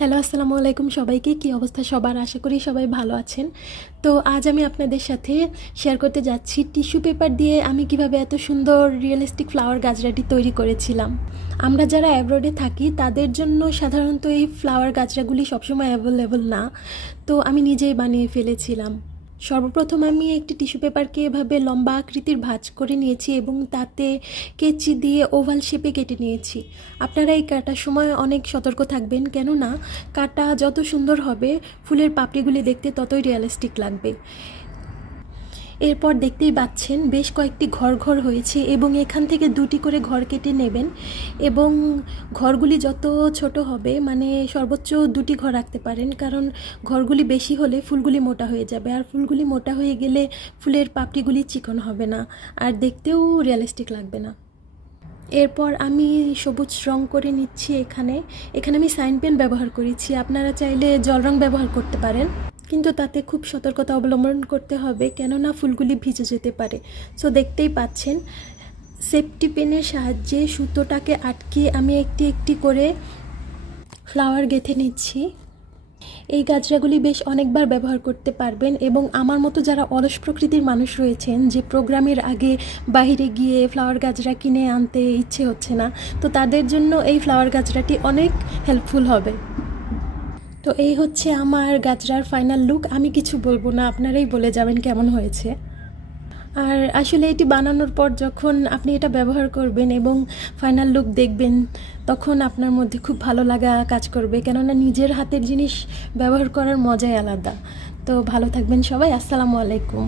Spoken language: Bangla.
হ্যালো, আসসালামু আলাইকুম সবাইকে। কী অবস্থা সবার? আশা করি সবাই ভালো আছেন। তো আজ আমি আপনাদের সাথে শেয়ার করতে যাচ্ছি টিস্যু পেপার দিয়ে আমি কিভাবে এত সুন্দর রিয়েলিস্টিক ফ্লাওয়ার গাজরাটি তৈরি করেছিলাম। আমরা যারা অ্যাব্রডে থাকি তাদের জন্য সাধারণত এই ফ্লাওয়ার গাজরাগুলি সবসময় অ্যাভেলেবল না, তো আমি নিজেই বানিয়ে ফেলেছিলাম। সর্বপ্রথম আমি একটি টিস্যু পেপারকে এভাবে লম্বা আকৃতির ভাঁজ করে নিয়েছি এবং তাতে কেচি দিয়ে ওভাল শেপে কেটে নিয়েছি। আপনারা এই কাটার সময় অনেক সতর্ক থাকবেন, কেননা কাটা যত সুন্দর হবে ফুলের পাপড়িগুলি দেখতে ততই রিয়েলিস্টিক লাগবে। এরপর দেখতেই পাচ্ছেন বেশ কয়েকটি ঘর হয়েছে এবং এখান থেকে দুটি করে ঘর কেটে নেবেন এবং ঘরগুলি যত ছোট হবে মানে সর্বোচ্চ দুটি ঘর রাখতে পারেন, কারণ ঘরগুলি বেশি হলে ফুলগুলি মোটা হয়ে যাবে, আর ফুলগুলি মোটা হয়ে গেলে ফুলের পাপড়িগুলি চিকন হবে না আর দেখতেও রিয়েলিস্টিক লাগবে না। এরপর আমি সবুজ রং করে নিচ্ছি। এখানে আমি সাইন পেন ব্যবহার করেছি, আপনারা চাইলে জল রং ব্যবহার করতে পারেন, কিন্তু তাতে খুব সতর্কতা অবলম্বন করতে হবে, কেননা ফুলগুলি ভিজে যেতে পারে। সো দেখতেই পাচ্ছেন সেফটি পেনের সাহায্যে সুতোটাকে আটকে আমি একটি একটি করে ফ্লাওয়ার গেঁথে নিচ্ছি। এই গাজরাগুলি বেশ অনেকবার ব্যবহার করতে পারবেন এবং আমার মতো যারা অলস প্রকৃতির মানুষ রয়েছেন, যে প্রোগ্রামের আগে বাইরে গিয়ে ফ্লাওয়ার গাজরা কিনে আনতে ইচ্ছে হচ্ছে না, তো তাদের জন্য এই ফ্লাওয়ার গাজরাটি অনেক হেল্পফুল হবে। তো এই হচ্ছে আমার গাজরার ফাইনাল লুক। আমি কিছু বলবো না, আপনারাই বলে যাবেন কেমন হয়েছে। আর আসলে এটি বানানোর পর যখন আপনি এটা ব্যবহার করবেন এবং ফাইনাল লুক দেখবেন, তখন আপনার মধ্যে খুব ভালো লাগা কাজ করবে, কেননা নিজের হাতের জিনিস ব্যবহার করার মজাই আলাদা। তো ভালো থাকবেন সবাই। আসসালামু আলাইকুম।